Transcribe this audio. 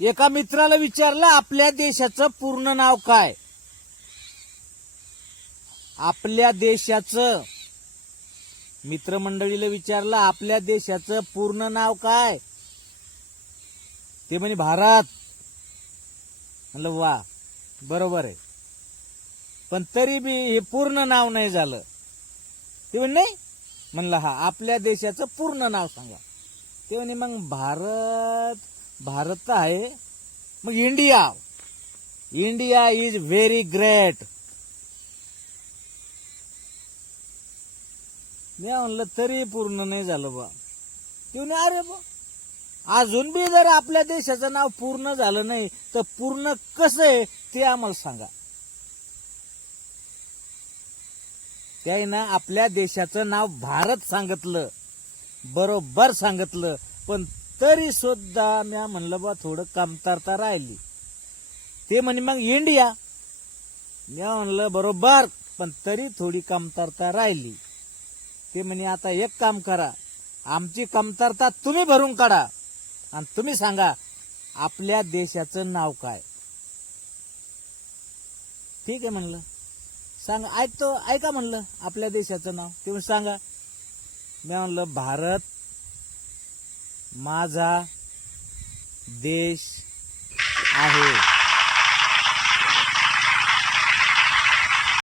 एका मित्राला विचारलं आपल्या देशाचं पूर्ण नाव काय? आपल्या देशाचं. मित्रमंडळीला विचारलं आपल्या देशाचं पूर्ण नाव काय? ते म्हणे भारत. म्हणलं वा बरोबर आहे. पण तरी बी हे पूर्ण नाव नाही झालं. ते म्हणे नाही. म्हणलं हा आपल्या देशाचं पूर्ण नाव सांगा. ते म्हणे मग भारत भारत तर आहे. मग India. India is very great मी म्हणलं तरी पूर्ण नाही झालं बा. किंवा अरे बा अजून बी जर आपल्या देशाचं नाव पूर्ण झालं नाही तर पूर्ण कसं आहे ते आम्हाला सांगा. त्याही ना आपल्या देशाचं नाव भारत सांगितलं. बरोबर सांगितलं. पण तरी सुद्धा म्या म्हणलं बा थोडं कमतरता राहिली. ते म्हणे मग इंडिया म्या म्हणलं बरोबर पण तरी थोडी कमतरता राहिली. ते म्हणे आता एक काम करा. आमची कमतरता तुम्ही भरून काढा आणि तुम्ही सांगा आपल्या देशाचं नाव काय? ठीक आहे म्हणलं. सांग ऐकतो ऐका म्हणलं आपल्या देशाचं नाव. ते सांगा. मी म्हणलं भारत माझा देश आहे.